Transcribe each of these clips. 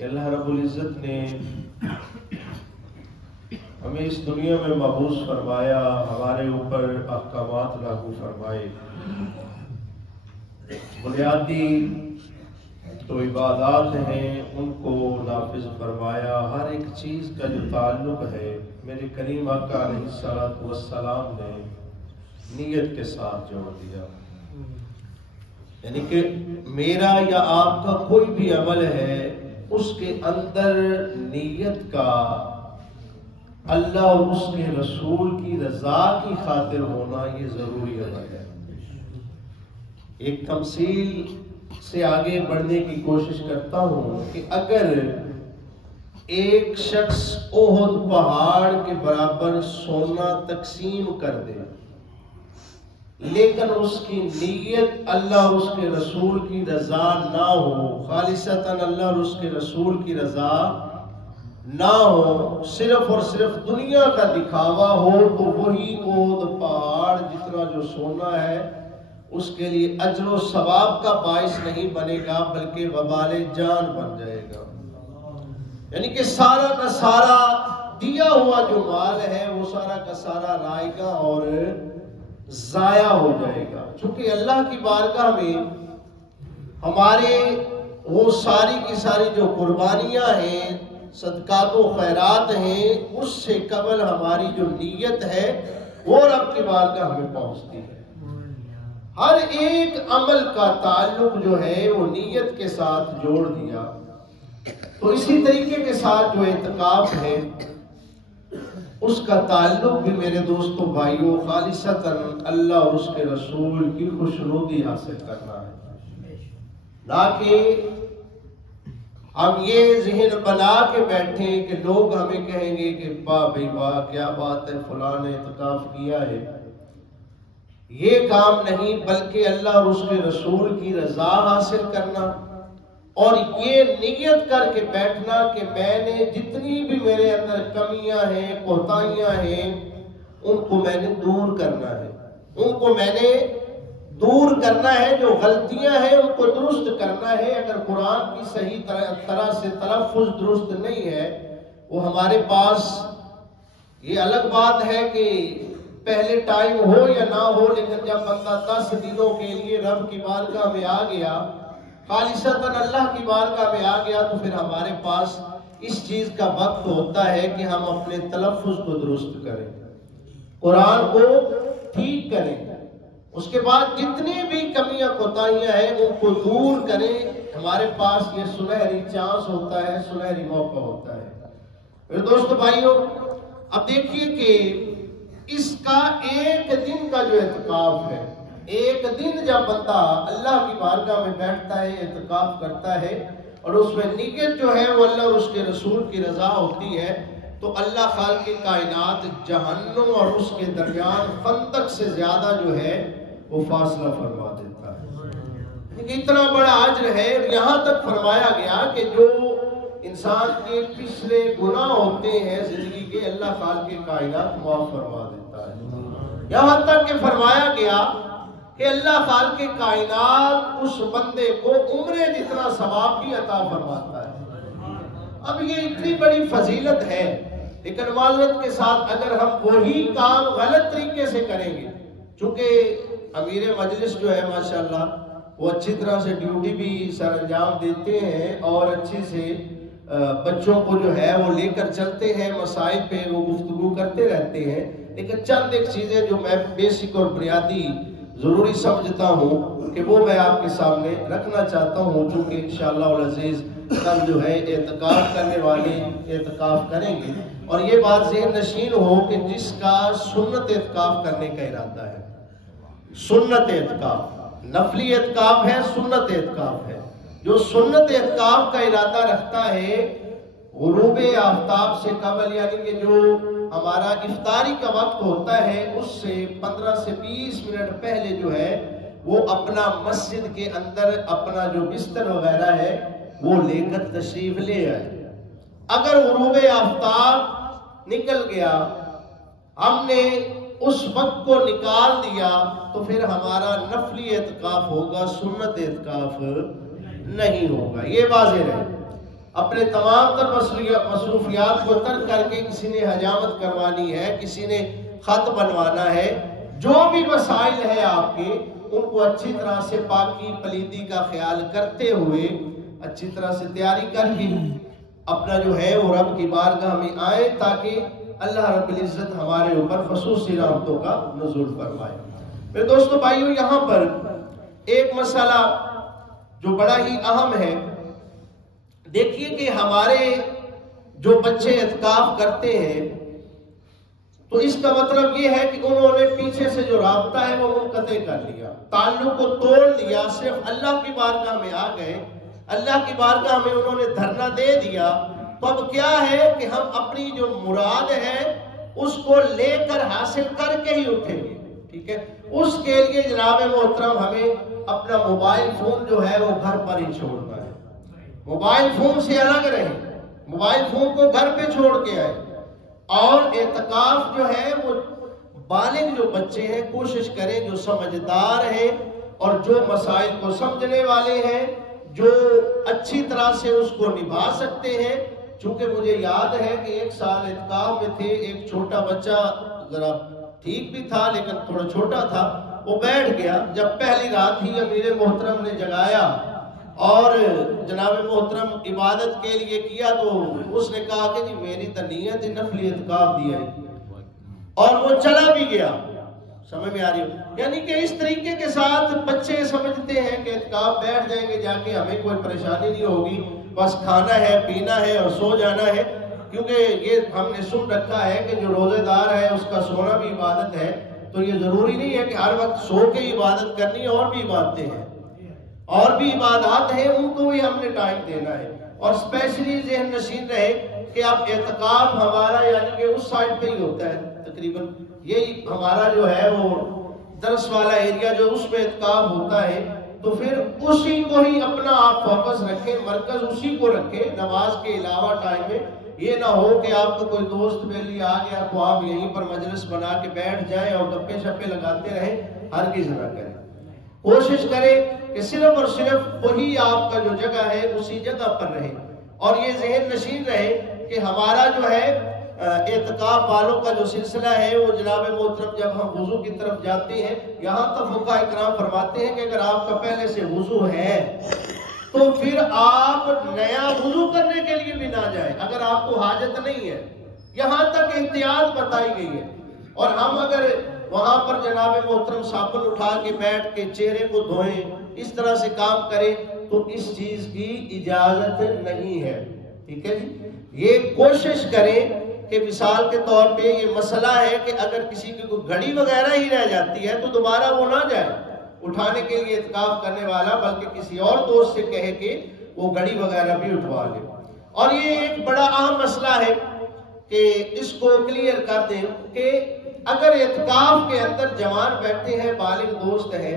کہ اللہ رب العزت نے ہمیں اس دنیا میں مبعوث فرمایا، ہمارے اوپر احکامات لاگو فرمائے۔ بنیادی تو عبادات ہیں ان کو نافذ فرمایا، ہر ایک چیز کا جو تعلق ہے میرے کریم آقا علیہ الصلوۃ والسلام نے نیت کے ساتھ جوڑ دیا۔ یعنی کہ میرا یا آپ کا کوئی بھی عمل ہے اس کے اندر نیت کا اللہ اور اس کے رسول کی رضا کی خاطر ہونا یہ ضروری عمل ہے۔ ایک تمثیل سے آگے بڑھنے کی کوشش کرتا ہوں کہ اگر ایک شخص احد پہاڑ کے برابر سونا تقسیم کر دے لیکن اس کی نیت اللہ اور اس کے رسول کی رضا نہ ہو، خالصتاً اللہ اور اس کے رسول کی رضا نہ ہو، صرف اور صرف دنیا کا دکھاوا ہو، تو وہی احد پہاڑ جتنا جو سونا ہے اس کے لیے اجر و ثواب کا باعث نہیں بنے گا بلکہ وبال جان بن جائے گا۔ یعنی کہ سارا کا سارا دیا ہوا جو مال ہے وہ سارا کا سارا رائے گا اور ضائع ہو جائے گا۔ چونکہ اللہ کی بارگاہ میں ہمارے وہ ساری کی ساری جو قربانیاں ہیں، صدقات و خیرات ہیں، اس سے قبل ہماری جو نیت ہے وہ رب کی بارگاہ میں پہنچتی ہے۔ ہر ایک عمل کا تعلق جو ہے وہ نیت کے ساتھ جوڑ دیا۔ تو اسی طریقے کے ساتھ جو اعتکاف ہے اس کا تعلق بھی میرے دوستوں بھائیوں خالصتاً اللہ اور اس کے رسول کی خوشنودی حاصل کرنا ہے، نہ کہ ہم یہ ذہن بنا کے بیٹھے کہ لوگ ہمیں کہیں گے کہ واہ بھائی واہ کیا بات ہے، فلاں نے اعتکاف کیا ہے۔ یہ کام نہیں، بلکہ اللہ اور اس کے رسول کی رضا حاصل کرنا اور یہ نیت کر کے بیٹھنا کہ میں نے جتنی بھی میرے اندر کمیاں ہیں، کوتاہیاں ہیں، ان کو میں نے دور کرنا ہے، ان کو میں نے دور کرنا ہے، جو غلطیاں ہیں ان کو درست کرنا ہے۔ اگر قرآن کی صحیح طرح سے تلفظ درست نہیں ہے، وہ ہمارے پاس یہ الگ بات ہے کہ پہلے ٹائم ہو یا نہ ہو، لیکن جب بندہ 10 دنوں کے لیے رب کی بارگاہ میں آ گیا، خالصتاً اللہ کی بارگاہ میں آ گیا، تو پھر ہمارے پاس اس چیز کا وقت ہوتا ہے کہ ہم اپنے تلفظ کو درست کریں، قرآن کو ٹھیک کریں، اس کے بعد جتنی بھی کمیاں کوتاہیاں ہیں ان کو دور کریں۔ ہمارے پاس یہ سنہری چانس ہوتا ہے، سنہری موقع ہوتا ہے۔ میرے دوستو بھائیوں، اب دیکھیے کہ اس کا ایک دن کا جو اعتکاف ہے، ایک دن جب بندہ اللہ کی بارگاہ میں بیٹھتا ہے، اعتکاف کرتا ہے اور اس میں نیت جو ہے وہ اللہ اور اس کے رسول کی رضا ہوتی ہے، تو اللہ خالق کائنات جہنم اور اس کے درمیان خندق سے زیادہ جو ہے وہ فاصلہ فرما دیتا ہے۔ اتنا بڑا اجر ہے، یہاں تک فرمایا گیا کہ جو انسان کے پچھلے گناہ ہوتے ہیں زندگی کے، اللہ خالق کائنات معاف فرما دیتا ہے۔ یہاں تک کہ فرمایا گیا کہ اللہ خالق کائنات اس بندے کو عمرے جتنا ثواب بھی عطا فرماتا ہے۔ اب یہ اتنی بڑی فضیلت ہے، لیکن معذرت کے ساتھ اگر ہم وہی کام غلط طریقے سے کریں گے، چونکہ امیر مجلس جو ہے ماشاءاللہ وہ اچھی طرح سے ڈیوٹی بھی سر انجام دیتے ہیں اور اچھے سے بچوں کو جو ہے وہ لے کر چلتے ہیں، مسائل پہ وہ گفتگو کرتے رہتے ہیں، لیکن چند ایک چیزیں جو میں بیسک اور بنیادی ضروری سمجھتا ہوں کہ وہ میں آپ کے سامنے رکھنا چاہتا ہوں، چونکہ انشاءاللہ العزیز کل جو ہے اعتکاف کرنے والے اعتکاف کریں گے، اور یہ بات ذہن نشین ہو کہ جس کا سنت اعتکاف کرنے کا ارادہ ہے، سنت اعتکاف، نفلی اعتکاف ہے، سنت اعتکاف ہے، جو سنت اعتکاف کا ارادہ رکھتا ہے غروب آفتاب سے قبل، یعنی کہ جو ہمارا افطاری کا وقت ہوتا ہے اس سے 15 سے 20 منٹ پہلے جو ہے وہ اپنا مسجد کے اندر اپنا جو بستر وغیرہ ہے وہ لے کر تشریف لے آئے۔ اگر غروب آفتاب نکل گیا، ہم نے اس وقت کو نکال دیا، تو پھر ہمارا نفلی اعتکاف ہوگا، سنت اعتکاف نہیں ہوگا، یہ واضح رہے۔ اپنے تمام تر مصروفیات کو ترک کر کے کسی نے حجامت کروانی ہے، کسی نے خط بنوانا ہے، جو بھی مسائل ہے آپ کے، ان کو اچھی طرح سے پاکی پلیدی کا خیال کرتے ہوئے اچھی طرح سے تیاری کر کے اپنا جو ہے وہ رب کی بارگاہ میں آئے، تاکہ اللہ رب العزت ہمارے اوپر خصوصی رحمتوں کا نزول فرمائے۔ میرے دوستو بھائیو، یہاں پر ایک مسئلہ جو بڑا ہی اہم ہے، دیکھیے کہ ہمارے جو بچے اعتکاف کرتے ہیں تو اس کا مطلب یہ ہے کہ انہوں نے پیچھے سے جو رابطہ ہے وہ منقطع کر لیا، تعلق کو توڑ لیا، صرف اللہ کی بارگاہ میں آ گئے، اللہ کی بارگاہ میں انہوں نے دھرنا دے دیا۔ تو اب کیا ہے کہ ہم اپنی جو مراد ہے اس کو لے کر حاصل کر کے ہی اٹھیں گے، ٹھیک ہے؟ اس کے لیے جناب محترم ہمیں اپنا موبائل فون جو ہے وہ گھر پر ہی چھوڑنا ہے، موبائل فون سے الگ رہیں، موبائل فون کو گھر پہ چھوڑ کے آئے، اور اعتکاف جو ہے وہ بالغ جو بچے ہیں کوشش کریں، جو سمجھدار ہیں اور جو مسائل کو سمجھنے والے ہیں، جو اچھی طرح سے اس کو نبھا سکتے ہیں۔ چونکہ مجھے یاد ہے کہ ایک سال اعتکاف میں تھے، ایک چھوٹا بچہ ذرا ٹھیک بھی تھا لیکن تھوڑا چھوٹا تھا، وہ بیٹھ گیا۔ جب پہلی رات ہی امیر محترم نے جگایا اور جناب محترم عبادت کے لیے کیا تو اس نے کہا کہ جی میری تو نیت نفلی اعتکاف دیا ہے، اور وہ چلا بھی گیا۔ سمجھ میں آ رہی ہو؟ یعنی کہ اس طریقے کے ساتھ بچے سمجھتے ہیں کہ اعتکاف بیٹھ جائیں گے جا کے، ہمیں کوئی پریشانی نہیں ہوگی، بس کھانا ہے، پینا ہے اور سو جانا ہے۔ کیونکہ یہ ہم نے سن رکھا ہے کہ جو روزے دار ہے اس کا سونا بھی عبادت ہے، تو یہ ضروری نہیں ہے کہ ہر وقت سو کے عبادت کرنی ہے، اور بھی عبادتیں ہیں، اور بھی عبادات ہیں، ان کو بھی ہم نے ٹائم دینا ہے۔ اور اسپیشلی ذہن نشین رہے کہ اب اعتکاف ہمارا یعنی کہ اس سائڈ پہ ہی ہوتا ہے، تقریباً یہی ہمارا جو ہے وہ درس والا ایریا جو اس میں اعتکاف ہوتا ہے، تو پھر اسی کو ہی اپنا آپ فوکس رکھیں، مرکز اسی کو رکھیں نماز کے علاوہ ٹائم میں۔ یہ نہ ہو کہ آپ کو کوئی دوست مل لیا آ گیا تو آپ یہیں پر مجلس بنا کے بیٹھ جائیں اور گپے شپے لگاتے رہیں، ہرگز نہ کریں۔ کوشش کریں کہ صرف اور صرف وہی آپ کا جو جگہ ہے اسی جگہ پر رہے، اور یہ ذہن نشین رہے کہ ہمارا جو ہے اعتکاف والوں کا جو سلسلہ ہے وہ جناب محترم جب ہم وضو کی طرف جاتے ہیں، یہاں تک فقہاء کرام فرماتے ہیں کہ اگر آپ کا پہلے سے وضو ہے تو پھر آپ نیا وضو کرنے کے لیے بھی نہ جائیں اگر آپ کو حاجت نہیں ہے، یہاں تک احتیاط بتائی گئی ہے۔ اور ہم اگر وہاں پر جناب محترم صابن اٹھا کے بیٹھ کے چہرے کو دھوئیں، اس طرح سے کام کریں تو اس چیز کی اجازت نہیں ہے، ٹھیک ہے جی؟ یہ کوشش کریں کہ مثال کے طور پہ یہ مسئلہ ہے کہ اگر کسی کی کوئی گھڑی وغیرہ ہی رہ جاتی ہے تو دوبارہ وہ نہ جائے اٹھانے کے لیے اعتکاف کرنے والا، بلکہ کسی اور دوست سے کہے کہ وہ گھڑی وغیرہ بھی اٹھوا لے۔ اور یہ ایک بڑا اہم مسئلہ ہے کہ اس کو کلیئر کر دیں کہ اگر اعتکاف کے اندر جوان بیٹھے ہیں، بالغ دوست ہیں،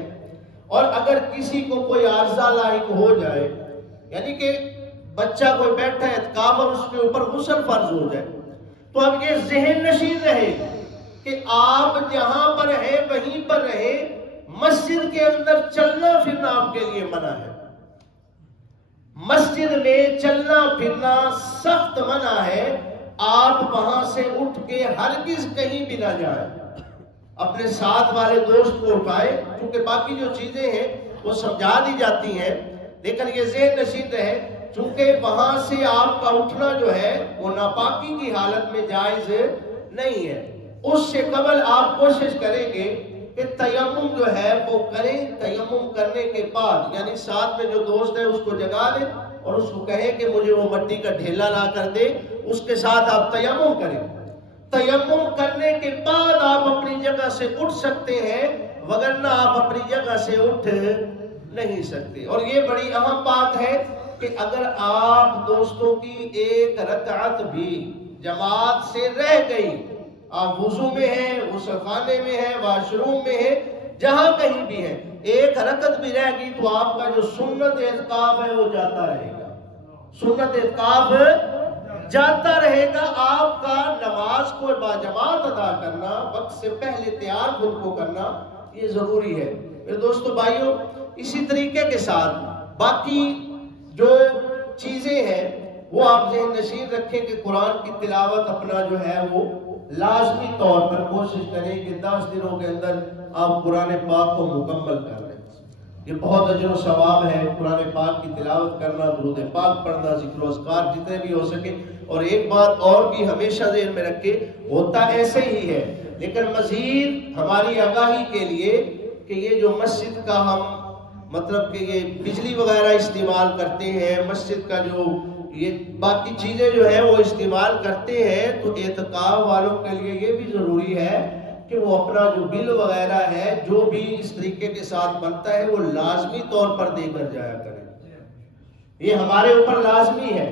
اور اگر کسی کو کوئی عارضہ لاحق ہو جائے، یعنی کہ بچہ کوئی بیٹھا ہے اعتکاف اور اس کے اوپر غسل فرض ہو جائے، تو اب یہ ذہن نشین رہے کہ آپ جہاں پر ہیں وہیں پر رہیں، مسجد کے اندر چلنا پھرنا آپ کے لیے منع ہے، مسجد میں چلنا پھرنا سخت منع ہے۔ آپ وہاں سے اٹھ کے ہرگز کہیں بھی نہ جائیں، اپنے ساتھ والے دوست کو اٹھائے، کیونکہ باقی جو چیزیں ہیں وہ سمجھا دی جاتی ہیں، لیکن یہ ذہن نشین رہے چونکہ وہاں سے آپ کا اٹھنا جو ہے وہ ناپاکی کی حالت میں جائز نہیں ہے۔ اس سے قبل آپ کوشش کریں گے کہ تیمم جو ہے وہ کریں، تیمم کرنے کے بعد یعنی ساتھ میں جو دوست ہے اس کو جگا دیں اور اس کو کہیں کہ مجھے وہ مٹی کا ڈھیلا لا کر دے، اس کے ساتھ آپ تیمم کریں۔ تیمم کرنے کے بعد آپ اپنی جگہ سے اٹھ سکتے ہیں، وگرنہ آپ اپنی جگہ سے اٹھ نہیں سکتے۔ اور یہ بڑی اہم بات ہے کہ اگر آپ دوستوں کی ایک رکعت بھی جماعت سے رہ گئی، آپ وضو میں ہیں، غسل خانے میں ہیں، واش روم میں ہیں، جہاں کہیں بھی ہیں، ایک رکعت بھی رہ گئی تو آپ کا جو سنت اعتکاف ہے وہ جاتا رہے گا، سنت اعتکاف جاتا رہے گا۔ آپ کا نماز کو باجماعت ادا کرنا، وقت سے پہلے تیار خود کو کرنا، یہ ضروری ہے۔ میرے دوستو بھائیو، اسی طریقے کے ساتھ باقی جو چیزیں ہیں وہ آپ ذہن نشین رکھیں کہ قرآن کی تلاوت اپنا جو ہے وہ لازمی طور پر کوشش کریں کہ 10 دنوں کے اندر آپ قرآن پاک کو مکمل کر لیں. یہ بہت اجر و ثواب ہے قرآن پاک کی تلاوت کرنا، درود پاک پڑھنا، ذکر و اذکار جتنے بھی ہو سکے. اور ایک بات اور بھی ہمیشہ ذہن میں رکھے، ہوتا ایسے ہی ہے لیکن مزید ہماری آگاہی کے لیے کہ یہ جو مسجد کا ہم مطلب کہ یہ بجلی وغیرہ استعمال کرتے ہیں، مسجد کا جو یہ باقی چیزیں جو ہیں وہ استعمال کرتے ہیں، تو اعتکاف والوں کے لیے یہ بھی ضروری ہے کہ وہ اپنا جو بل وغیرہ ہے جو بھی اس طریقے کے ساتھ بنتا ہے وہ لازمی طور پر دے کر جایا کریں. یہ ہمارے اوپر لازمی ہے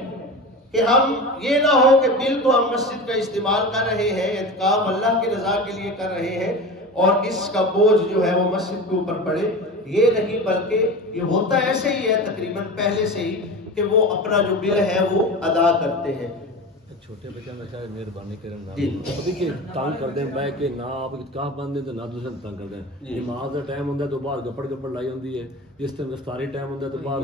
کہ ہم یہ نہ ہو کہ بل تو ہم مسجد کا استعمال کر رہے ہیں، اعتکاف اللہ کی رضا کے لیے کر رہے ہیں اور اس کا بوجھ جو ہے وہ مسجد کے اوپر پڑے. یہ نہیں، بلکہ یہ ہوتا ایسے ہی ہے تقریباً پہلے سے ہی کہ وہ اپنا جو بل ہے وہ ادا کرتے ہیں. چھوٹے بچے میں چاہے مہربانی کریں ابھی کہ تنگ کر دیں بہ کے نہ آپ اعتکاف بند دیں تو نہ دوسرے تنگ کر دیں. نماز کا ٹائم ہوتا ہے تو باہر گپڑ لائی ہوتی ہے، جس طرح افطاری ٹائم ہوتا ہے تو باہر